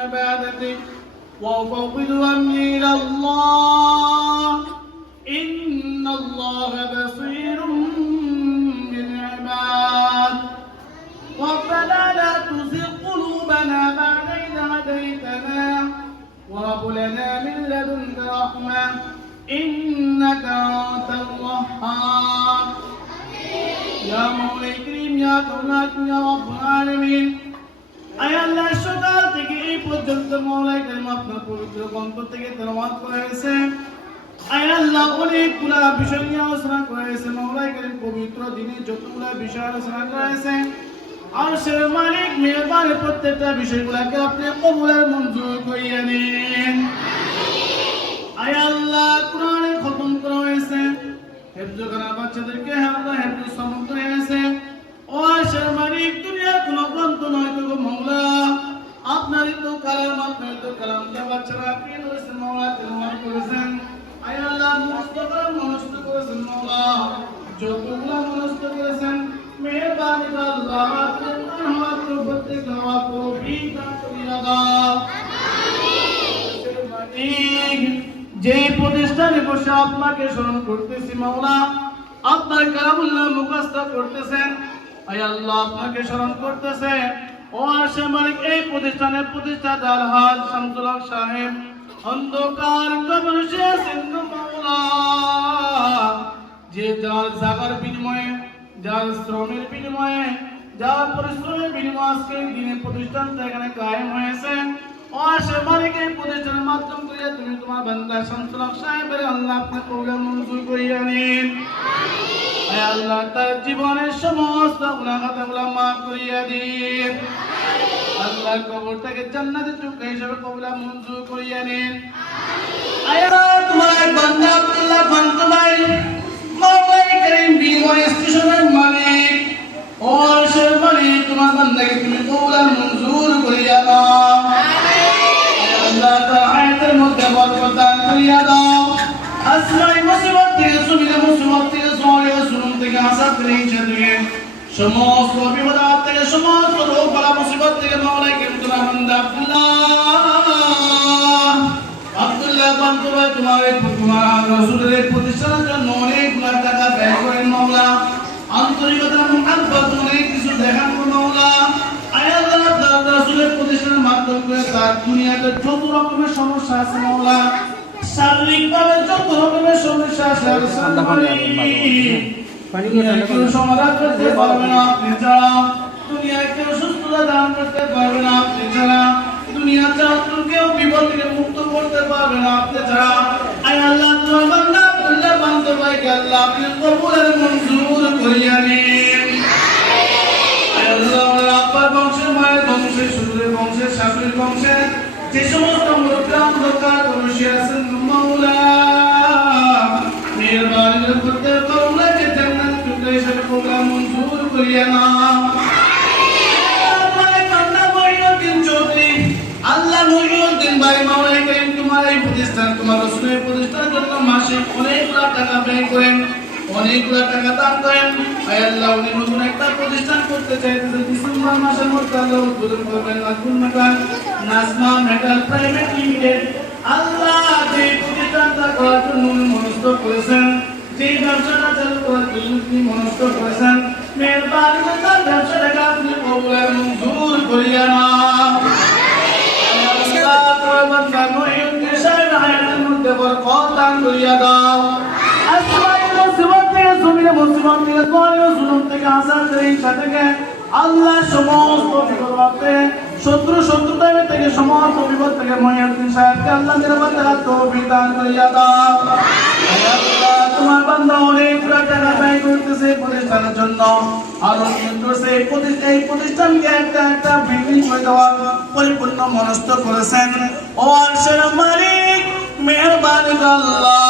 عبادتك وأفوض أمري إلى الله. إن الله بصير بالعباد. ربنا لا تزغ قلوبنا بعد إذ هديتنا وهب لنا من لدنك رحمة. إنك أنت الوهاب. يا مولاي كريم يا كرمات يا رب العالمين. আয় আল্লাহ থেকে এই পর্যন্ত মৌলাই পবিত্র থেকে তেলাওয়াত করা হয়েছে। বিষয় নিয়ে আলোচনা পবিত্র দিনে বিষয় আলোচনা করা হয়েছে। আর প্রত্যেকটা বিষয়গুলোকে আপনি কবুলের মঞ্জুর করিয়ে নিন। আয় আল্লাহ, কোরআনে খতম করা হয়েছে। বাচ্চাদেরকে আল্লাহ হেফজ সমর্থ হয়েছে। ও আশার মালিক, দুনিয়ার কোনো গ্রন্থ নয় তো আপনারই তো কালাম আপনারই তো কালাম। যা বাচ্চারা, আপনি করেছেন মৌলা তেলাওয়াত করেছেন। আয় আল্লাহ করেন মনস্থ করেছেন মৌলা যতগুলা মনস্থ করেছেন, মেহরবানি আল্লাহ, আপনি রহমত প্রত্যেক হওয়া যে প্রতিষ্ঠানে বসে আপনাকে স্মরণ করতেছি মাওলা, আপনার কালামুল্লাহ মুখস্থ করতেছেন। আয় আল্লাহ, আপনাকে স্মরণ করতেছে। ও আশা মালিক, এই প্রতিষ্ঠানের প্রতিষ্ঠাতা আলহাজ শামসুল হক সাহেব অন্ধকার কবর শেষেন মাওলা। যে যার জাগার বিনিময়ে যার শ্রমের বিনিময়ে যার পরিশ্রমের বিনিময়ে আজকে এই দিনে প্রতিষ্ঠানটা এখানে কায়েম হয়েছে, ও আশা মালিক, এই প্রতিষ্ঠানের মাধ্যম করিয়া তুমি তোমার বান্দা শামসুল হক সাহেবের আল্লাহ আপনার প্রোগ্রাম মঞ্জুর করিয়া নিন আল্লাহ তার জীবনের সমস্ত গুণাখাতাগুলো মাফ করিয়া দিন। আল্লাহ কবরটাকে জান্নাতের টুকরা হিসেবে কবুলা মঞ্জুর করিয়া নিন। আল্লাহ, তোমার বান্দা আব্দুল্লাহ বান্দা ভাই মাওলাই করিম বিময় স্টেশনের মালিক। ও আরশের তোমার বান্দাকে তুমি কবুলা মঞ্জুর করিয়া দাও। আল্লাহ তার আয়াতের মধ্যে বরকত দান করিয়া দাও। আসমাই মুসিবত থেকে সুবিধা মুসিবত থেকে সরে সুনুম থেকে হাসাদ থেকে হিংসা থেকে সমস্ত বিপদ রাসূলের প্রতিষ্ঠানের জন্য অনেকগুলো টাকা ব্যয় করেন মাওলা আন্তরিকতা মুহাব্বত অনেক কিছু দেখান মাওলা তার রাসূলের প্রতিষ্ঠানের মাধ্যম করে তার দুনিয়াতে যত রকমের সমস্যা আছে মাওলা শারীরিকভাবে যত রকমের সমস্যা আছে কেউ সমাধান করতে পারবে না আপনি ছাড়া দুনিয়ায় কেউ সুস্থতা দান করতে পারবে না আপনি ছাড়া দুনিয়া কেউ বিপদ থেকে মুক্ত করতে পারবে না আপনি ছাড়া আয় আল্লাহ তোমার বান্দা আব্দুল্লাহ বান্দা ভাইকে আল্লাহ? আপনি কবুলের মঞ্জুর করিয়া নিন। আয় আল্লাহ, আমার আব্বার বংশের, মায়ের বংশের, শ্বশুরের বংশের শাশুড়ির বংশের, যে সমস্ত মুরব্বী অন্ধকার বসে আছেন মাওলা মেহরবানি করে প্রত্যেক কওলাকে জান্নাত টুকরা হিসেবে কবুল মঞ্জুর করিয়া নাও। টাকা ব্যয় করেন, অনেকগুলো টাকা দান করেন। আল্লাহ উনি নতুন একটা প্রতিষ্ঠান করতে চাইতেছে। ডিসেম্বর মাসের মধ্যে আল্লাহ উদ্বোধন করবেন Nazmul metal Nazma metal private limited. আল্লাহ যে প্রতিষ্ঠানটা করার জন্য উনি মনস্থ করেছেন, যে ব্যবসাটা চালু করার জন্য তিনি মনস্থ করেছেন মেহরবানি করে তার ব্যবসাটাকে আপনি কবুলের মঞ্জুর করিয়া না আল্লাহ সমস্ত বিপদে শত্রু শত্রুতা থেকে সমস্ত বিপদ থেকে সাহেবকে আল্লাহ করিয়া দাও। আল্লাহ, তোমার বান্দা অনেক টাকা ব্যয় করতেছে প্রতিষ্ঠানের জন্য। আরও এই প্রতিষ্ঠান এই প্রতিষ্ঠানকে একটা একটা পরিপূর্ণ মনস্থ করেছেন। ও আরশের মালিক মেহরবানি আল্লাহ।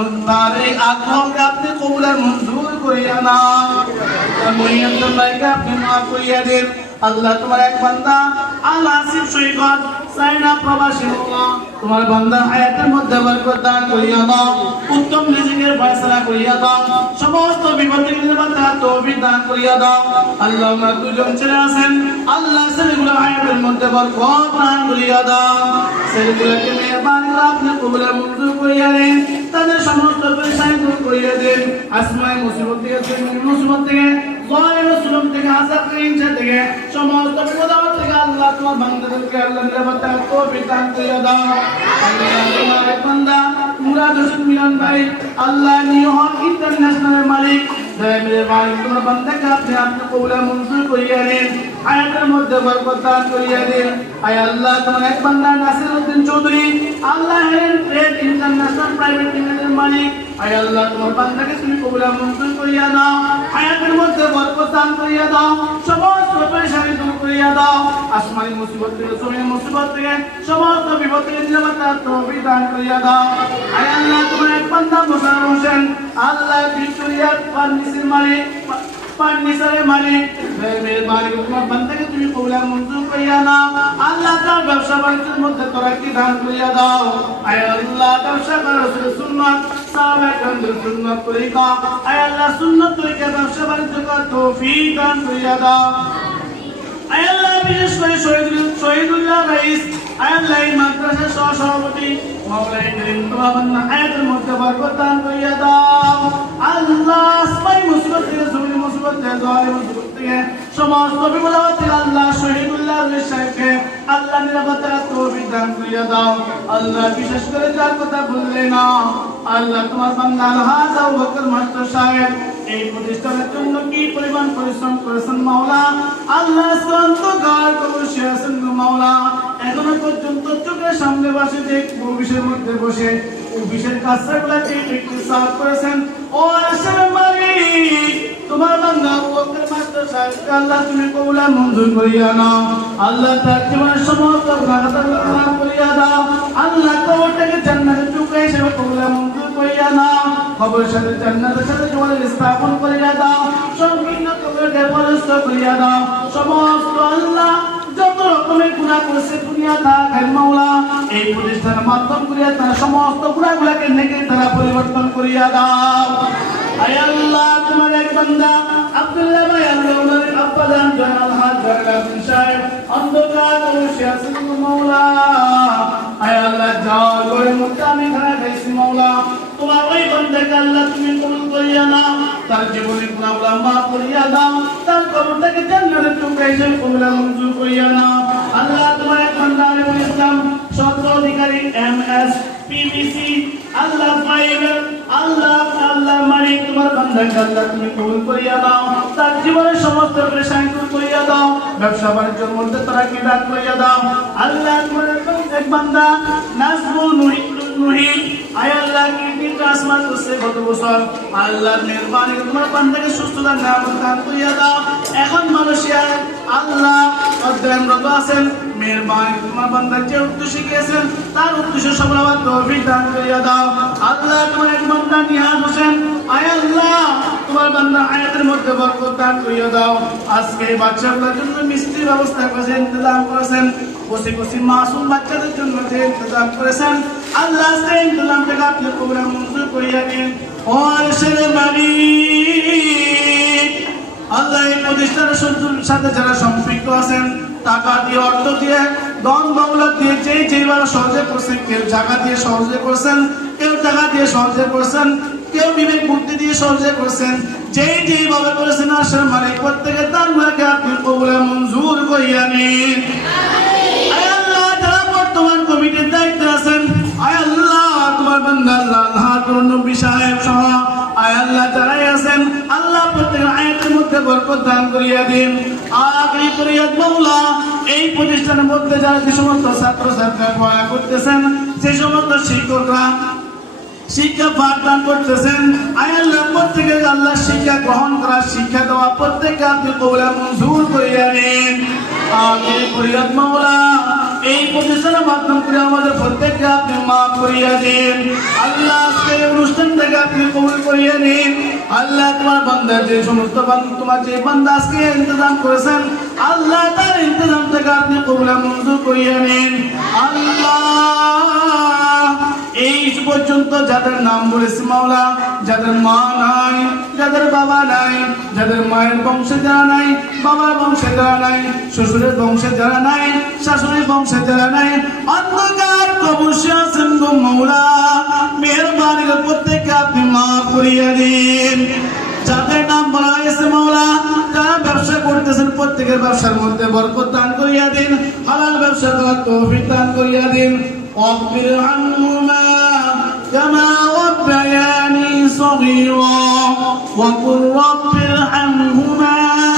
এই আগ্রহকে আপনি কবুলের মঞ্জুর করিয়া না মহিয়াতুল ভাইকে আপনি মাফ করিয়া দিন। আল্লাহ তোমার এক বান্দা আল্লাহ আসিফ সৈকত সাইনা প্রবাসী তোমার বান্দা হায়াতের মধ্যে করিয়া দাও, উত্তম রিজিকের ফয়সালা করিয়া দাও, সমস্ত তৌফিক দান করিয়া দাও। আল্লাহ, আমার দুজন ছেলে আছেন, আল্লাহ হায়াতের মধ্যে করিয়া দাও। আপনি মঞ্জুর করিয়া তাদের সমস্ত দূর করিয়া দেন। আসমায় মুসিবত থেকে মুসিবত থেকে থেকে, সমস্ত বিপদ আল্লাহ তোমার বান্দাদেরকে আল্লাহ নিরাপত্তা তৌফিক দান করিয়া দাও আল্লাহ তোমার এক বান্দা মুরাদ হোসেন মিলন ভাই আল্লাহ নিউ হক ইন্টারন্যাশনালের মালিক। দয়া মেরে মালিক তোমার বান্দাকে আপনি আপনি কবুলে মঞ্জুর করিয়া দেন। হায়াতের মধ্যে বরকত দান করিয়া দেন। আয় আল্লাহ, তোমার এক বান্দা নাসির উদ্দিন চৌধুরী, আল্লাহ ইন্টারন্যাশনাল প্রাইভেট লিমিটেডের মালিক। আয় আল্লাহ, তোমার বান্দাকে তুমি কবুলে মঞ্জুর করিয়া দাও। হায়াতের মধ্যে বরকত দান করিয়া দাও। সমস্ত পরেশানি দূর করিয়া দাও। আসমানি মুসিবত থেকে জমির মুসিবত থেকে সমস্ত বিপদ থেকে নিরাপত্তা তৌফিক দান করিয়া দাও। আয় আল্লাহ, তোমার এক বান্দা মোশাররফ হোসেন, আল্লাহ ভিক্টোরিয়া ফার্নিসির মালিক ফার্নিচারের মালিক। মালিক তোমার বান্দাকে তুমি কবুলা মঞ্জুর করিয়া নাও। আল্লাহ তার ব্যবসা বাণিজ্যের মধ্যে তরাকি দান করিয়া দাও। আয় আল্লাহ, ব্যবসা করার সুন্নাত। সাহাবায়ে কেরামদের সুন্নাত তরিকা আয় আল্লাহ, সুন্নাত তরিকা ব্যবসা বাণিজ্য করার তৌফিক দান করিয়া দাও। আয় আল্লাহ, বিশেষ করে শহীদুল শহীদুল্লাহ রাইস। আয় আল্লাহ, এই মাদ্রাসার সহসভাপতি মাওলাই করিম তোমার বান্দা হায়াতের মধ্যে বরকত দান করিয়া দাও। থেকে সমস্ত বিপদ আল্লাহ শহীদুল্লাহ সাহেবকে আল্লাহ নিরাপত্তার তৌফিক দান করিয়া দাও। আল্লাহ বিশেষ করে যার কথা বললে না। আল্লাহ তোমার বান্দা আলহাজ আবু বকর মাস্টার সাহেব, এই প্রতিষ্ঠানের জন্য কি পরিমাণ পরিশ্রম করেছেন মাওলা? আল্লাহ অন্তকার বসে আছেন গো মাওলা। এখনও পর্যন্ত চোখের সামনে বসে যে অফিসের মধ্যে বসে অফিসের কাজগুলাকে একটু সাফ করেছেন। ও আসলে মালিক তোমার বান্দা মাস্টার সাহেবকে আল্লাহ তুমি কবুলা মঞ্জুর করিয়া নাও। আল্লাহ তার জীবনের সমস্ত মাফ করিয়া দাও। আল্লাহ কবরটাকে জান্নাতে টুকরে হিসেবে কবুলা মঞ্জুর করিয়া নাও। কবরের সাথে জান্নাতের সাথে তোমাদের স্থাপন করিয়া দাও। সংকীর্ণ কবরকে পরস্ত করিয়া দাও। সমস্ত আল্লাহ যত রকমের গুণা করেছে দুনিয়া থাকেন মাওলা, এই প্রতিষ্ঠানের মাধ্যম করিয়া তারা সমস্ত গুণাগুলাকে নেকে তারা পরিবর্তন করিয়া দাও। আল্লাহ, তোমার এক বান্দা আব্দুল্লাহ ভাই আল্লাহ ওনার আব্বা জান জানাল হাত জানাল আব্দুল সাহেব। অন্ধকার আছেন গো মাওলা। আয় আল্লাহ, যাও গোয়ের মধ্যে আমি খানা খাইছি মাওলা। তোমার ওই বান্দাকে আল্লাহ তুমি কবুল করিয়া নাও। তার জীবনের গুণাগুলা মাফ করিয়া দাও। তার কবরটাকে জান্নাতের টুকরা হিসেবে কবুলা মঞ্জুর তোমার সত্র এম এস পিবিসি আল্লাহ ফাইবার আল্লাহ আল্লাহ মালিক, তোমার বান্দাকে আল্লাহ তুমি কবুল করিয়া দাও। তার জীবনের সমস্ত পরেশানি করিয়া দাও। ব্যবসা বাণিজ্যের মধ্যে তারা কি দান করিয়া দাও? আল্লাহ তোমার এক বান্দা, নাজমু নুহি নুহি। আয় আল্লাহ কিডনি ট্রান্সপ্লান্ট করছে গত বছর। আল্লাহ মেহরবানি তোমার বান্দাকে সুস্থতা নিয়ামত দান করিয়া দাও। এখন মালয়েশিয়ায় আল্লাহ অধ্যয়নরত আছেন। তোমার যে তার আল্লাহ ব্যবস্থা করেছেন ইন্তজাম করেছেন কষি কষি মাসুম বাচ্চাদের জন্য যে ইন্তজাম করেছেন, আল্লাহ আপনি প্রোগ্রাম মঞ্জুর করিয়া মালিক, আল্লাহ প্রতিষ্ঠানের সাথে যারা সম্পৃক্ত আছেন টাকা দিয়ে অর্থ দিয়ে দন দৌলত দিয়ে যেই যেইভাবে সহজে করছেন, কেউ জায়গা দিয়ে সহজে করছেন, কেউ টাকা দিয়ে সহজে করছেন, কেউ বিবেক বুদ্ধি দিয়ে সহজে করছেন, যেই যেইভাবে করেছেন আসলে মালিক প্রত্যেকের দানগুলোকে আপনি কবুলে মঞ্জুর করিয়া নিন বর্তমান কমিটির দায়িত্বে আছেন, আয় আল্লাহ, তোমার বান্দা আল্লাহ নবী সাহেব সহ, আয় আল্লাহ, যারাই আছেন, আল্লাহ প্রত্যেক আয়াতের মধ্যে বরকত দান করিয়া দিন। আখরি করিয়া মাওলা, এই প্রতিষ্ঠানের মধ্যে যারা যে সমস্ত ছাত্র ছাত্রীরা পড়া করতেছেন, যে সমস্ত শিক্ষকরা শিক্ষা পাঠদান করতেছেন, আয় আল্লাহ, প্রত্যেকে আল্লাহ শিক্ষা গ্রহণ করা শিক্ষা দেওয়া প্রত্যেককে আপনি কবুলা মঞ্জুর করিয়া নিন। আগে করিয়া মাওলা। এই প্রতিষ্ঠানের মাধ্যম করে আমাদের প্রত্যেককে আপনি মাফ করিয়া দিন। আল্লাহ আজকে অনুষ্ঠান থেকে আপনি কবুল করিয়া নিন। আল্লাহ তোমার বান্দার যে সমস্ত তোমার যে বান্দা আজকে ইন্তজাম করেছেন, আল্লাহ তার ইন্তজাম থেকে আপনি কবুলা মঞ্জুর করিয়া নিন। আল্লাহ যাদের নাম বলেছি মাওলা, যাদের মা নাই, যাদের বাবা নাই, যাদের মায়ের বংশে যারা নাই, বাবার বংশে যারা নাই, শ্বশুরের বংশে যারা নাই, শাশুড়ির বংশে যারা নাই, অন্ধকার কবুশে আছেন গো মৌলা মেহরবানির প্রত্যেককে আপনি মা করিয়া দিন। যাদের নাম বলা হয়েছে মাওলা, তারা ব্যবসা করতেছেন, প্রত্যেকের ব্যবসার মধ্যে বরকত দান করিয়া দিন, হালাল ব্যবসা করার তৌফিক দান করিয়া দিন। অপির আন্মা كما ربياني صغيرا. وقل رب ارحمهما